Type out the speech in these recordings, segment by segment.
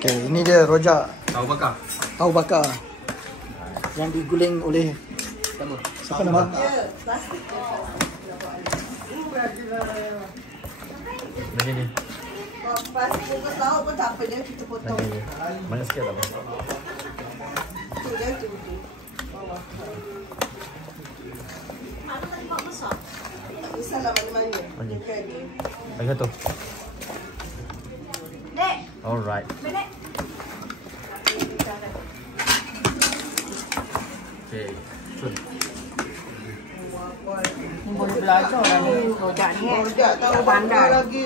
Okay, ini dia rojak Tahu bakar. tahu bakar yang diguling oleh siapa nama? Ini ni. Pas buka tahu pun tak apa dia kita potong. Banyak sikit tak apa. Tu dia tu. Salah mana-mana. Okey. Okay. Bagi satu. Dek, Alright. Dek. Okay. Cun. Ni boleh belajar lah ni rojak ni kan. Rojak tahu pandai. lagi.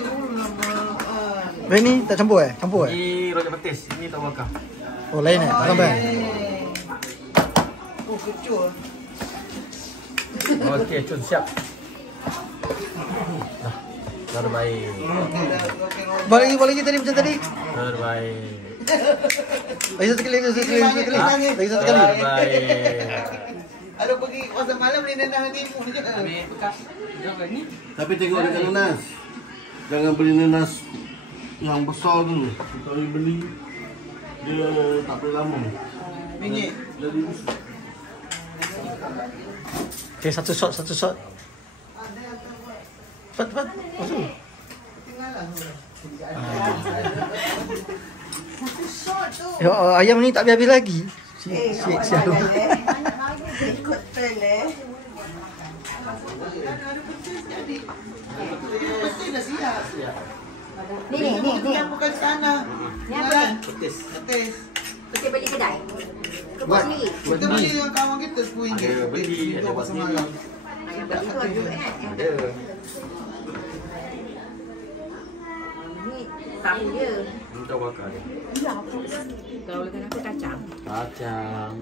Ini tak campur Campur Ini rojak petis. Ini tahu bakar. Oh lain tak tambah Oh kecoh. Okey, Cun siap. Dah terbaik. Balik lagi tadi macam tadi. Terbaik. Lagi satu kali. Lagi satu kali. Terbaik. Ada pergi masa malam ni nenah timu je. Ambil bekas. Jangan ni. Tapi tengok dekat nanas. Jangan beli nanas yang besar tu. Kalau beli dia tak boleh lama. Bingit. Jadi Okay, satu shot. Cepat. Masuk. Ya, ayam ni tak habis lagi. Siap. Ikut trend Betul dah siap. Ni. Yang bukan sana. Ni apa ni? Petis. Petis. Kita beli kedai. Ke buat sendiri. Kita beli dengan kawan kita RM10. Ada beli, ada buat sendiri. Yang beli tu ada kan? Ada. Ni tahu dia. Ini tahu bakar dia. Kalau lekan apa kacang. Kacang.